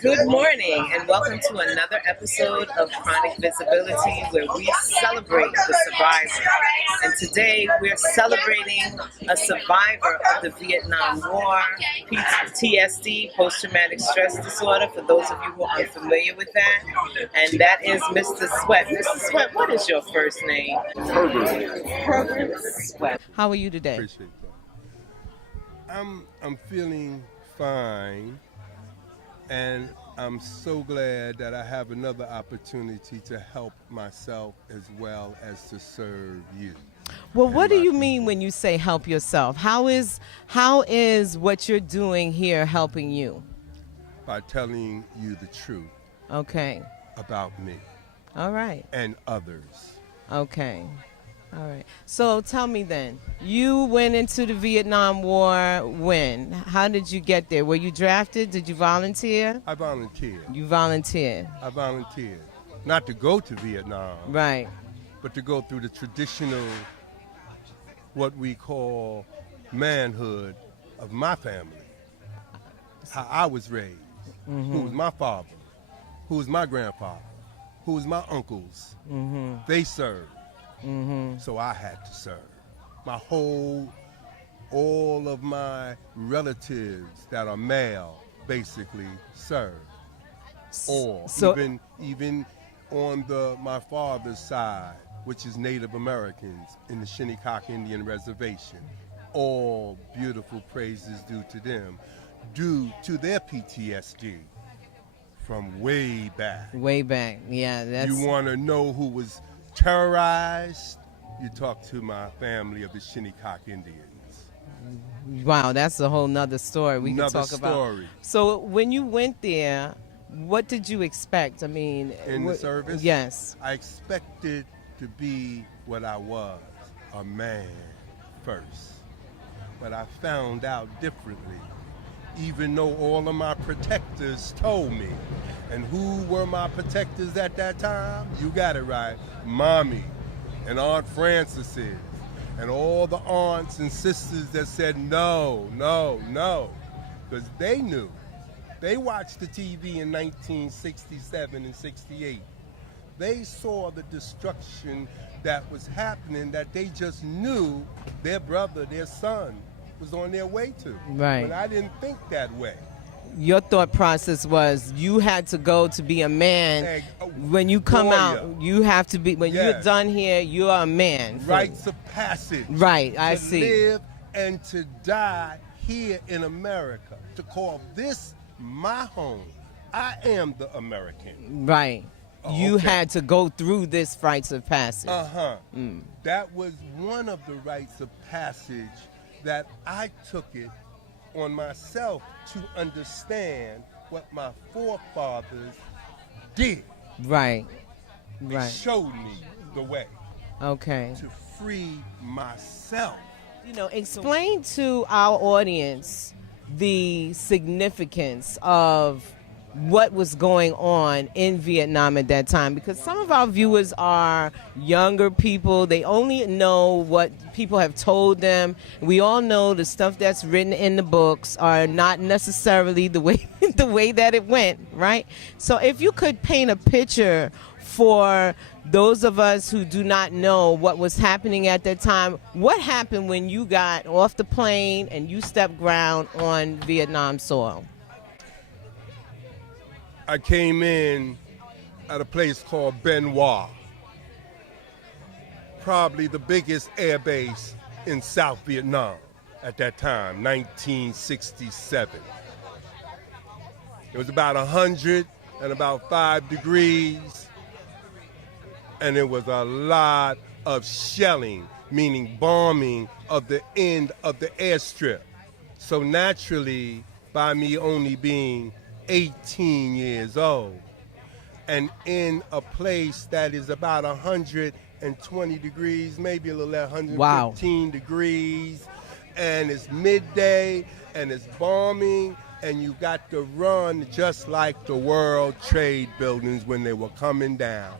Good morning, and welcome to another episode of Chronic Visibility, where we celebrate the survivor. And today we're celebrating a survivor of the Vietnam War, PTSD, post-traumatic stress disorder, for those of you who are unfamiliar with that. And that is Mr. Sweat. Mr. Sweat, what is your first name? Herbert. Herbert Sweat. How are you today? Appreciate that. I'm feeling fine, and I'm so glad that I have another opportunity to help myself as well as to serve you. Well, what do you mean when you say help yourself? How is what you're doing here helping you? By telling you the truth. Okay. About me. All right. And others. Okay. All right. So tell me then, you went into the Vietnam War when? How did you get there? Were you drafted? Did you volunteer? I volunteered. You volunteered? I volunteered. Not to go to Vietnam. Right. But to go through the traditional, what we call manhood of my family. How I was raised. Mm-hmm. Who was my father? Who was my grandfather? Who was my uncles? Mm-hmm. They served. Mm-hmm. So I had to serve. All of my relatives that are male basically served. Or even on my father's side, which is Native Americans in the Shinnecock Indian Reservation, all beautiful praises due to them, due to their PTSD from way back. Way back, yeah. You want to know who was terrorized? You talk to my family of the Shinnecock Indians. Wow, that's a whole nother story we can talk about. Story. So when you went there, what did you expect? I mean, in the service? Yes. I expected to be what I was, a man first. But I found out differently, even though all of my protectors told me. And who were my protectors at that time? You got it right. Mommy and Aunt Francis's and all the aunts and sisters that said no, no, no. Because they knew. They watched the TV in 1967 and 68. They saw the destruction that was happening, that they just knew their brother, their son, was on their way to. Right. But I didn't think that way. Your thought process was you had to go to be a man. When you come out, you have to be, when you're done here, you are a man. Rites of passage. Right, I see. To live and to die here in America. To call this my home. I am the American. Right. You had to go through this rites of passage. Uh-huh. That was one of the rites of passage that I took it on myself to understand what my forefathers did. Right. They showed me the way. Okay. To free myself. You know, explain to our audience the significance of what was going on in Vietnam at that time, because some of our viewers are younger people. They only know what people have told them. We all know the stuff that's written in the books are not necessarily the way that it went, right? So if you could paint a picture for those of us who do not know what was happening at that time, what happened when you got off the plane and you stepped ground on Vietnam soil? I came in at a place called Benoit, probably the biggest air base in South Vietnam at that time, 1967. It was about 100 and about 5 degrees, and it was a lot of shelling, meaning bombing of the end of the airstrip. So naturally, by me only being 18 years old, and in a place that is about 120 degrees, maybe a little less, 115 degrees, and it's midday, and it's bombing, and you got to run just like the World Trade buildings when they were coming down.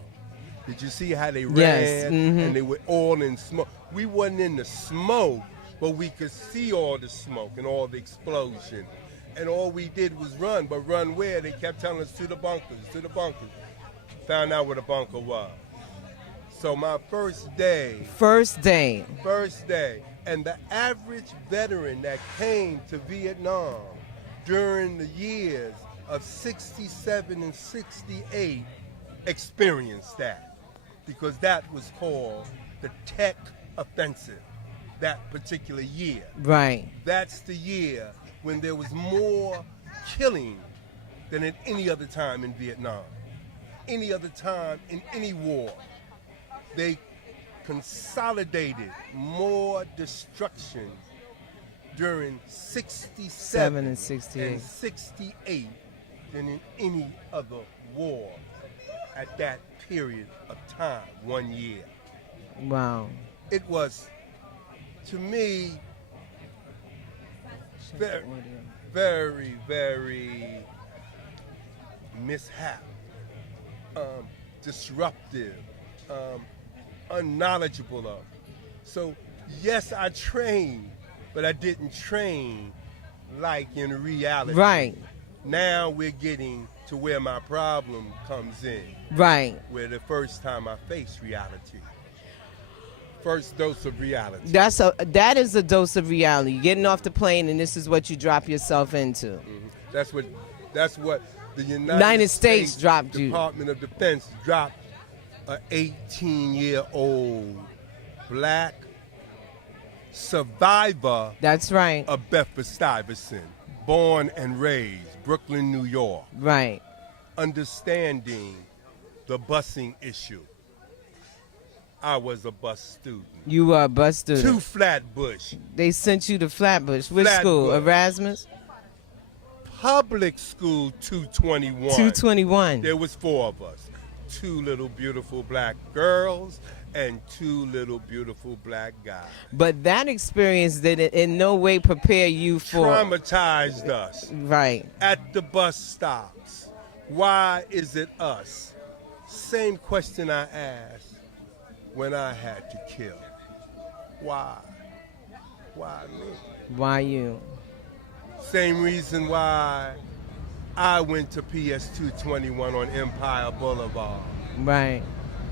Did you see how they ran? Yes. Mm-hmm. And they were all in smoke. We wasn't in the smoke, but we could see all the smoke and all the explosion. And all we did was run, but run where? They kept telling us to the bunkers, to the bunkers. Found out where the bunker was. So my first day, and the average veteran that came to Vietnam during the years of 67 and 68 experienced that, because that was called the Tech Offensive, that particular year. Right. That's the year when there was more killing than at any other time in Vietnam. Any other time in any war. They consolidated more destruction during 67 and 68. and 68 than in any other war at that period of time, 1 year. Wow. It was, to me, very, very, very mishap, disruptive, unknowledgeable of. So, yes, I trained, but I didn't train like in reality. Right. Now we're getting to where my problem comes in. Right. Where the first time I faced reality. First dose of reality. That is a dose of reality. You're getting off the plane, and this is what you drop yourself into. Mm-hmm. That's what the United States dropped you. Department of Defense dropped an 18-year-old black survivor. That's right. Of Bedford-Stuyvesant, born and raised Brooklyn, New York. Right. Understanding the busing issue. I was a bus student. You were a bus student. To Flatbush. They sent you to Flatbush. Which school? Erasmus? Public school 221. 221. There was 4 of us. 2 little beautiful black girls and 2 little beautiful black guys. But that experience did in no way prepare you for... Traumatized us. Right. At the bus stops. Why is it us? Same question I asked when I had to kill. Why? Why me? Why you? Same reason why I went to PS 221 on Empire Boulevard. Right.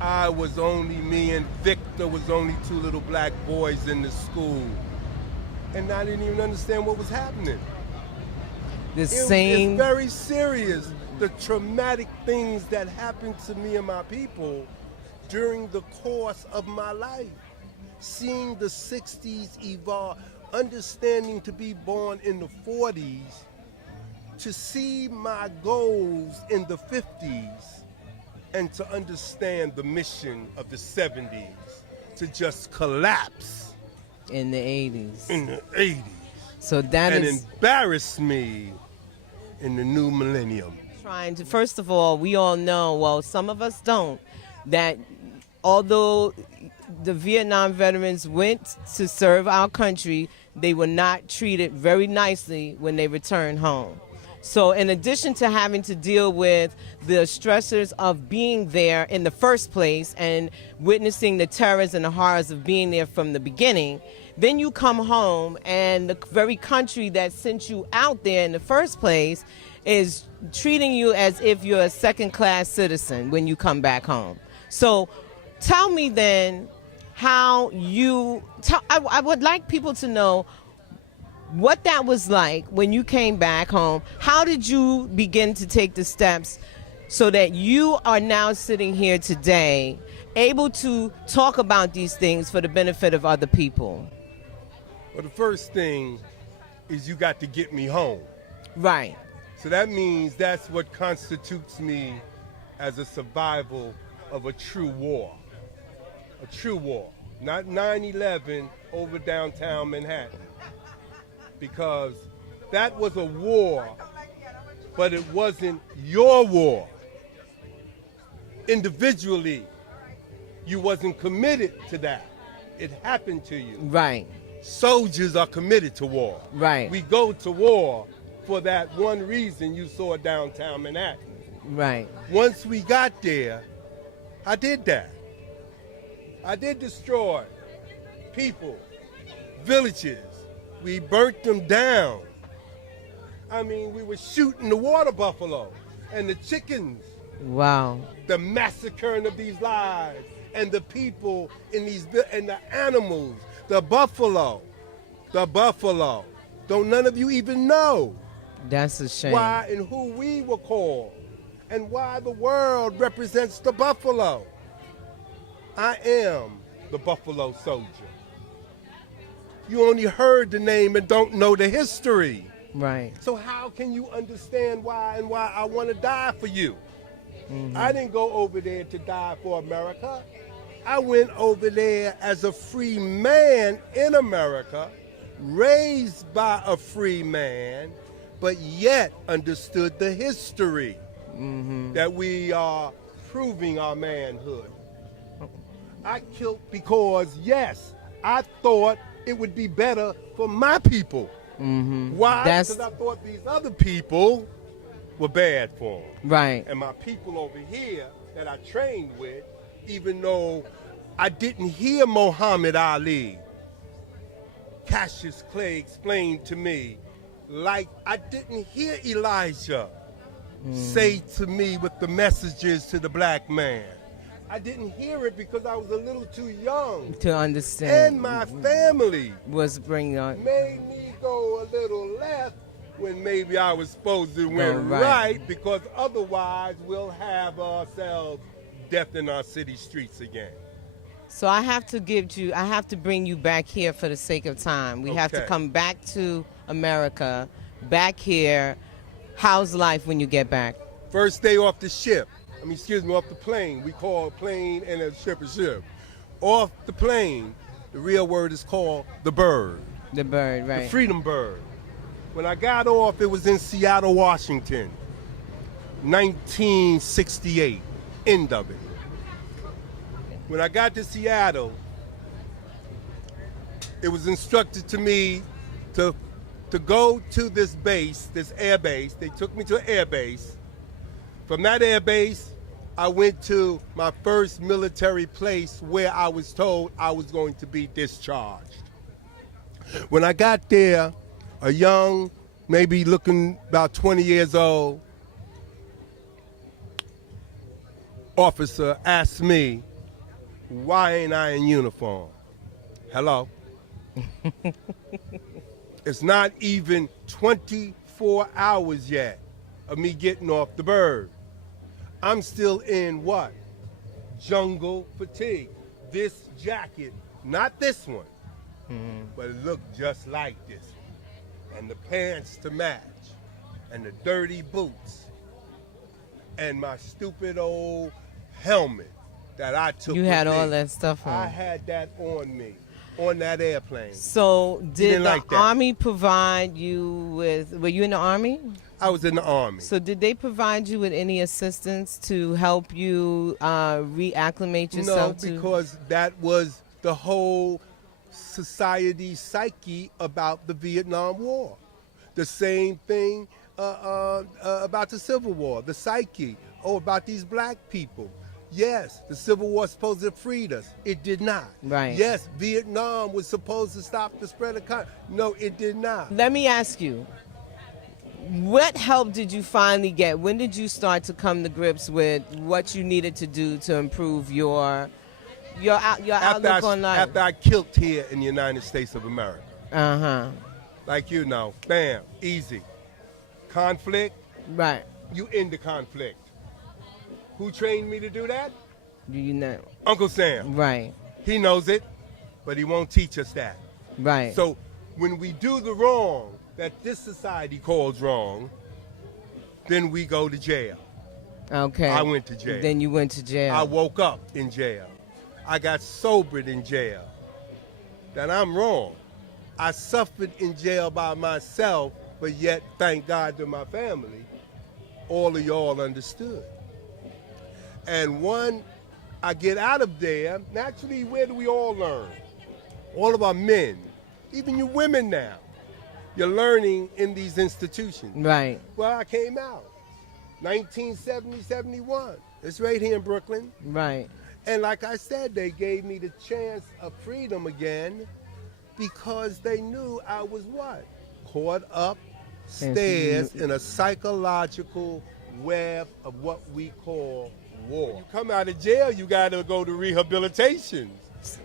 I was only, me and Victor was only 2 little black boys in the school. And I didn't even understand what was happening. It's very serious. The traumatic things that happened to me and my people during the course of my life. Seeing the 60s evolve, understanding to be born in the 40s, to see my goals in the 50s, and to understand the mission of the 70s, to just collapse. In the 80s. In the 80s. So that and is... embarrass me in the new millennium. Trying to, first of all, we all know, well, some of us don't, that although the Vietnam veterans went to serve our country, they were not treated very nicely when they returned home. So in addition to having to deal with the stressors of being there in the first place and witnessing the terrors and the horrors of being there from the beginning, then you come home and the very country that sent you out there in the first place is treating you as if you're a second-class citizen when you come back home. So tell me then how you, I would like people to know what that was like when you came back home. How did you begin to take the steps so that you are now sitting here today able to talk about these things for the benefit of other people? Well, the first thing is you got to get me home. Right. So that means that's what constitutes me as a survival of a true war. A true war. Not 9/11 over downtown Manhattan. Because that was a war, but it wasn't your war. Individually, you wasn't committed to that. It happened to you. Right. Soldiers are committed to war. Right. We go to war for that one reason you saw downtown Manhattan. Right. Once we got there, I did that. I did destroy people, villages. We burnt them down. I mean, we were shooting the water buffalo and the chickens. Wow. The massacring of these lives and the people in these and the animals, the buffalo. Don't none of you even know That's a shame. why and who we were called and why the world represents the buffalo. I am the buffalo soldier. You only heard the name and don't know the history. Right. So how can you understand why and why I want to die for you? I didn't go over there to die for America. I went over there as a free man in America, raised by a free man, but yet understood the history that we are proving our manhood. I killed because, yes, I thought it would be better for my people. Why? Because I thought these other people were bad for them. Right. And my people over here that I trained with, even though I didn't hear Muhammad Ali, Cassius Clay explained to me, like I didn't hear Elijah say to me with the messages to the black man. I didn't hear it because I was a little too young to understand. And my family was bringing on. Made me go a little left when maybe I was supposed to went right, because otherwise we'll have ourselves death in our city streets again. So I have to bring you back here for the sake of time. We have to come back to America, back here. How's life when you get back? First day off the ship. Off the plane. We call a plane and a ship a ship. Off the plane, the real word is called the bird. The bird, right. The freedom bird. When I got off, it was in Seattle, Washington, 1968, end of it. When I got to Seattle, it was instructed to me to go to this base, this air base. They took me to an air base. From that air base, I went to my first military place where I was told I was going to be discharged. When I got there, a young, maybe looking about 20 years old, officer asked me, why ain't I in uniform? Hello? It's not even 24 hours yet of me getting off the bird. I'm still in what? Jungle fatigue. This jacket, not this one, but it looked just like this one. And the pants to match, and the dirty boots, and my stupid old helmet that I took. You had all that stuff on. I had that on me, on that airplane. So did the Army provide you with, were you in the Army? I was in the Army. So did they provide you with any assistance to help you reacclimate yourself? No, because that was the whole society's psyche about the Vietnam War. The same thing about the Civil War, the psyche, about these black people. Yes, the Civil War was supposed to have freed us. It did not. Right. Yes, Vietnam was supposed to stop the spread of conflict. No, it did not. Let me ask you, what help did you finally get? When did you start to come to grips with what you needed to do to improve your outlook on life? After I killed here in the United States of America. Uh-huh. Like you know, bam, easy. Conflict. Right. You end the conflict. Who trained me to do that? You know. Uncle Sam. Right. He knows it, but he won't teach us that. Right. So when we do the wrong that this society calls wrong, then we go to jail. Okay. I went to jail. Then you went to jail. I woke up in jail. I got sobered in jail. That I'm wrong. I suffered in jail by myself, but yet, thank God to my family, all of y'all understood. And when I get out of there, naturally, where do we all learn? All of our men, even you women now, you're learning in these institutions. Right. Well, I came out, 1970, 71. It's right here in Brooklyn. Right. And like I said, they gave me the chance of freedom again because they knew I was what? Caught up stairs in a psychological web of what we call war. When you come out of jail, you got to go to rehabilitation,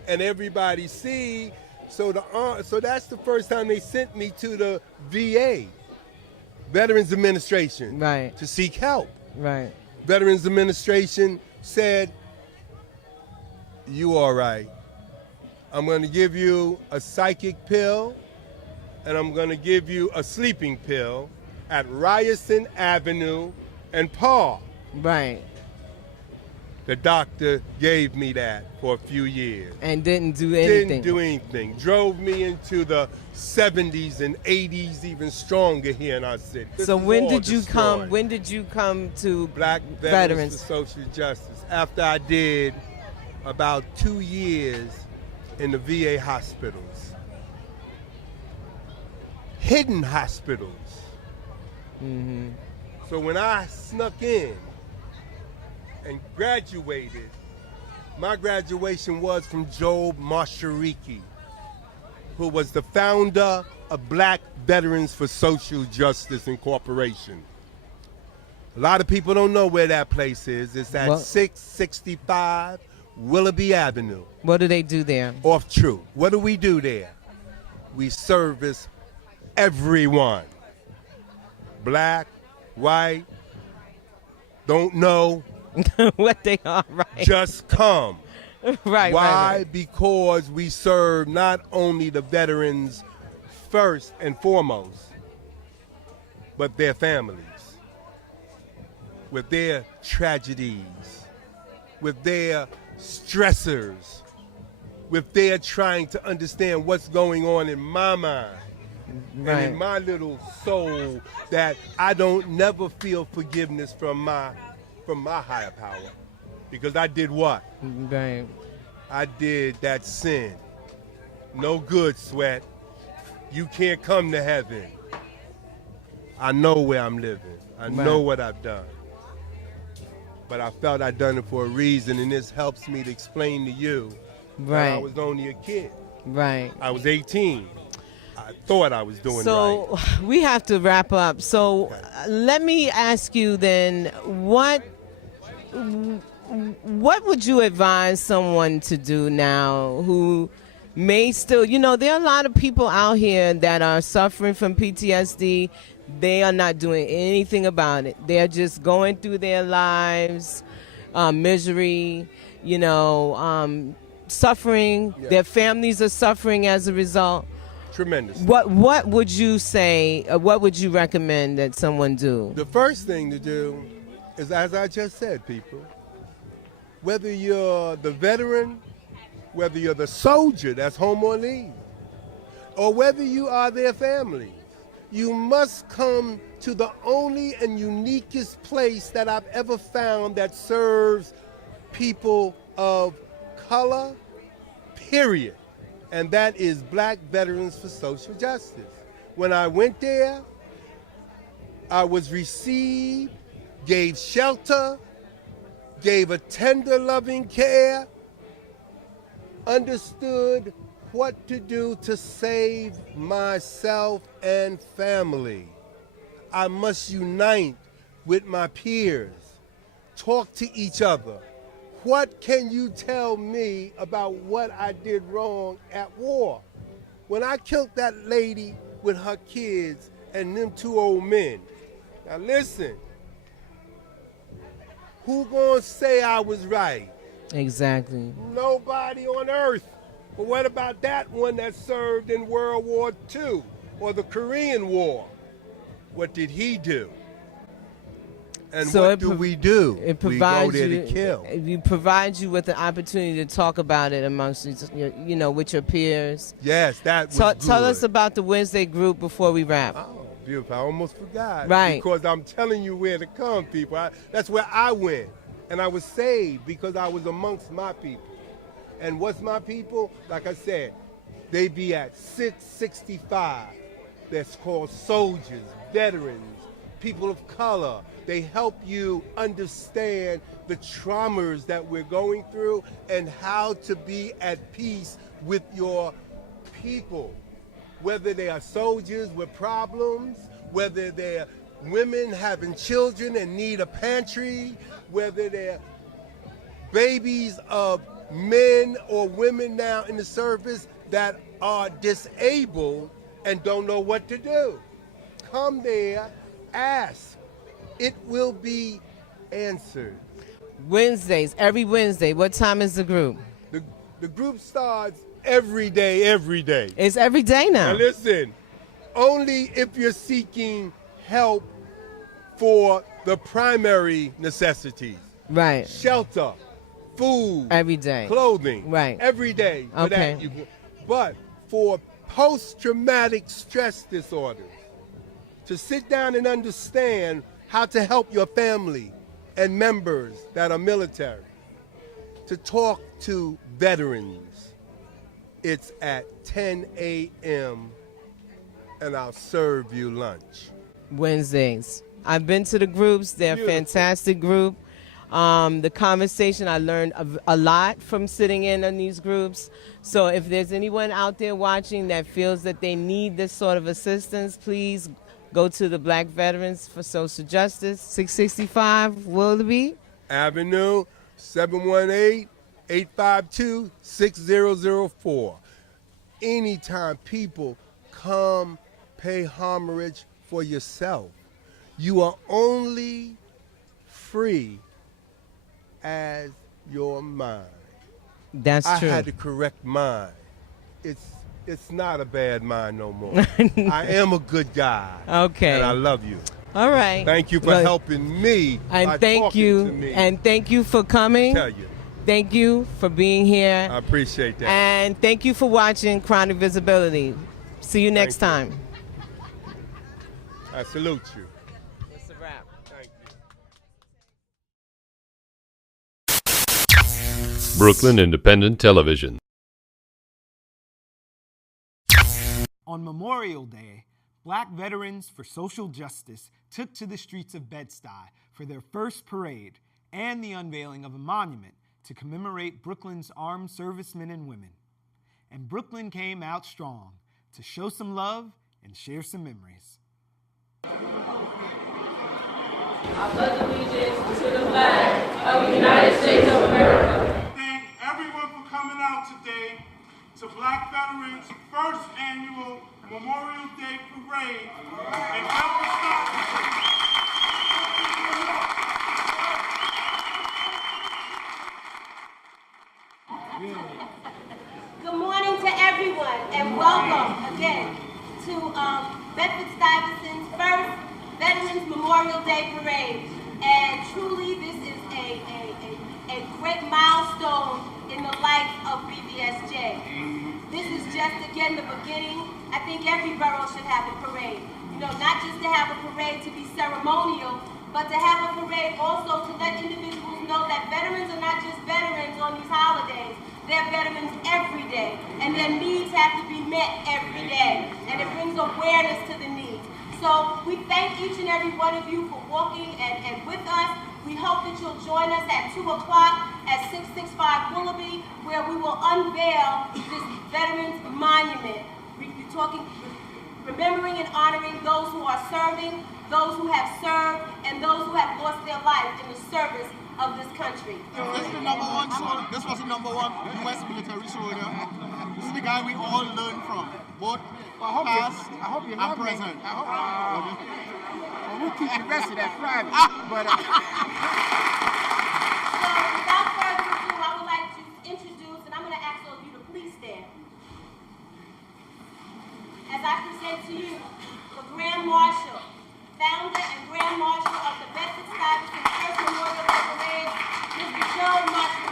and everybody see. So that's the first time they sent me to the VA, Veterans Administration, right, to seek help. Right. Veterans Administration said, "You all right? I'm going to give you a psychic pill, and I'm going to give you a sleeping pill at Ryerson Avenue and Park." Right. The doctor gave me that for a few years. And didn't do anything. Didn't do anything. Drove me into the 70s and 80s, even stronger here in our city. So when did you come to Black Veterans for Social Justice? After I did about 2 years in the VA hospitals. Hidden hospitals. Mm-hmm. So when I snuck in and graduated, my graduation was from Job Mashariki, who was the founder of Black Veterans for Social Justice Incorporation. A lot of people don't know where that place is. It's at 665 Willoughby Avenue. What do they do there? Off True. What do we do there? We service everyone. Black, white, don't know. What they are, right? Just come. Right. Why? Right. Because we serve not only the veterans first and foremost, but their families, with their tragedies, with their stressors, with their trying to understand what's going on in my mind. Right. And in my little soul, that I don't never feel forgiveness from my higher power, because I did what? Right. I did that sin. No good, Sweat. You can't come to heaven. I know where I'm living. I know what I've done. But I felt I'd done it for a reason, and this helps me to explain to you that I was only a kid. Right. I was 18. I thought I was doing right. So we have to wrap up. So let me ask you then, what would you advise someone to do now who may still, there are a lot of people out here that are suffering from PTSD. They are not doing anything about it. They're just going through their lives, misery, suffering. Yeah. Their families are suffering as a result. Tremendous. What would you say, what would you recommend that someone do? The first thing to do is, as I just said, people, whether you're the veteran, whether you're the soldier that's home on leave, or whether you are their family, you must come to the only and uniquest place that I've ever found that serves people of color, period. And that is Black Veterans for Social Justice. When I went there, I was received, gave shelter, gave a tender, loving care, understood what to do to save myself and family. I must unite with my peers, talk to each other. What can you tell me about what I did wrong at war? When I killed that lady with her kids and them two old men. Now listen, who gonna say I was right? Exactly. Nobody on earth. But what about that one that served in World War II or the Korean War? What did he do? And so what do we do? It provides we go there to kill. It provides you with the opportunity to talk about it amongst, with your peers. Yes, that was good. Tell us about the Wednesday group before we wrap. Oh, beautiful. I almost forgot. Right. Because I'm telling you where to come, people. That's where I went. And I was saved because I was amongst my people. And what's my people? Like I said, they be at 665. That's called soldiers, veterans, people of color. They help you understand the traumas that we're going through and how to be at peace with your people. Whether they are soldiers with problems, whether they're women having children and need a pantry, whether they're babies of men or women now in the service that are disabled and don't know what to do. Come there, ask. It will be answered. Wednesdays, every Wednesday. What time is the group? The group starts every day, every day. It's every day now. Now listen, only if you're seeking help for the primary necessities. Right. Shelter, food. Every day. Clothing. Right. Every day. For Okay. that but for post-traumatic stress disorders, to sit down and understand how to help your family and members that are military, to talk to veterans, it's at 10 a.m. and I'll serve you lunch. Wednesdays. I've been to the groups. They're a fantastic group. The conversation, I learned a lot from sitting in on these groups. So if there's anyone out there watching that feels that they need this sort of assistance, please go to the Black Veterans for Social Justice, 665 Willoughby Avenue, 718-852-6004. Anytime, people, come pay homage for yourself. You are only free as your mind. That's true. I had to correct mine. It's not a bad mind no more. I am a good guy. Okay. And I love you. All right. Thank you for helping me. And by thank talking you. to me. And thank you for coming. Tell you. Thank you for being here. I appreciate that. And thank you for watching Chronic Visibility. See you next time. I salute you. It's a wrap. Thank you. Brooklyn Independent Television. On Memorial Day, Black Veterans for Social Justice took to the streets of Bed-Stuy for their first parade and the unveiling of a monument to commemorate Brooklyn's armed servicemen and women. And Brooklyn came out strong to show some love and share some memories. I pledge allegiance to the flag of the United States of America. Thank everyone for coming out today to Black Veterans' first annual Memorial Day Parade in Herbert Sweat. Good morning to everyone and welcome again to Bedford-Stuyvesant's first Veterans Memorial Day Parade. And truly this is a great milestone in the life of BVSJ. This is just, again, the beginning. I think every borough should have a parade. You know, not just to have a parade to be ceremonial, but to have a parade also to let individuals know that veterans are not just veterans on these holidays. They're veterans every day, and their needs have to be met every day, and it brings awareness to the needs. So we thank each and every one of you for walking and with us. We hope that you'll join us at 2 o'clock at 665 Willoughby, where we will unveil this Veterans Monument. We're talking, remembering and honoring those who are serving, those who have served, and those who have lost their life in the service of this country. This is the #1 soldier. This was the #1 U.S. military soldier. This is the guy we all learn from, both past and present. We'll keep the rest of that private. But So without further ado, I would like to introduce, and I'm going to ask all of you to please stand. As I present to you the Grand Marshal, founder and Grand Marshal of the Bedford-Stuyvesant First Memorial Day Parade, Mr. Joe Marshall.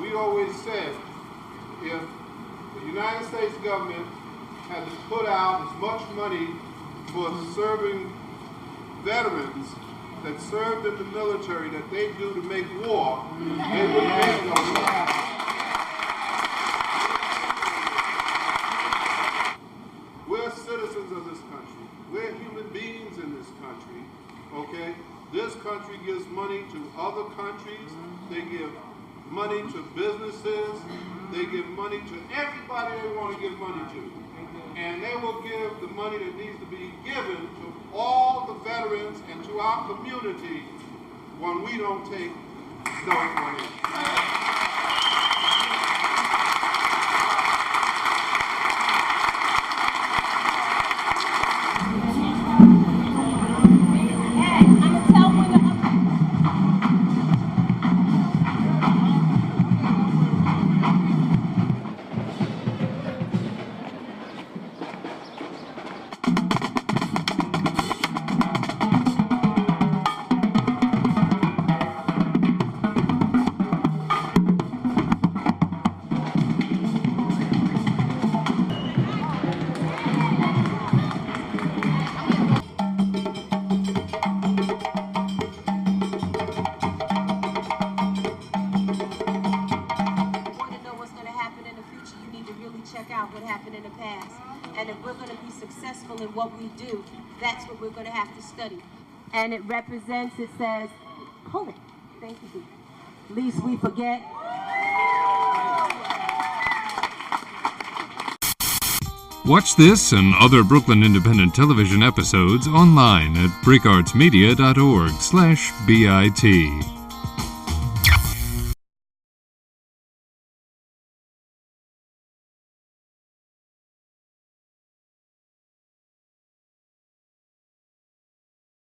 We always said if the United States government had to put out as much money for serving veterans that served in the military that they do to make war, they would make no war. We're citizens of this country. money to businesses. They give money to everybody they want to give money to. And they will give the money that needs to be given to all the veterans and to our community when we don't take those money. Check out what happened in the past. And if we're going to be successful in what we do, that's what we're going to have to study. And it represents, it says, hold it. Thank you. Least we forget. Watch this and other Brooklyn Independent Television episodes online at breakartsmedia.org/BIT.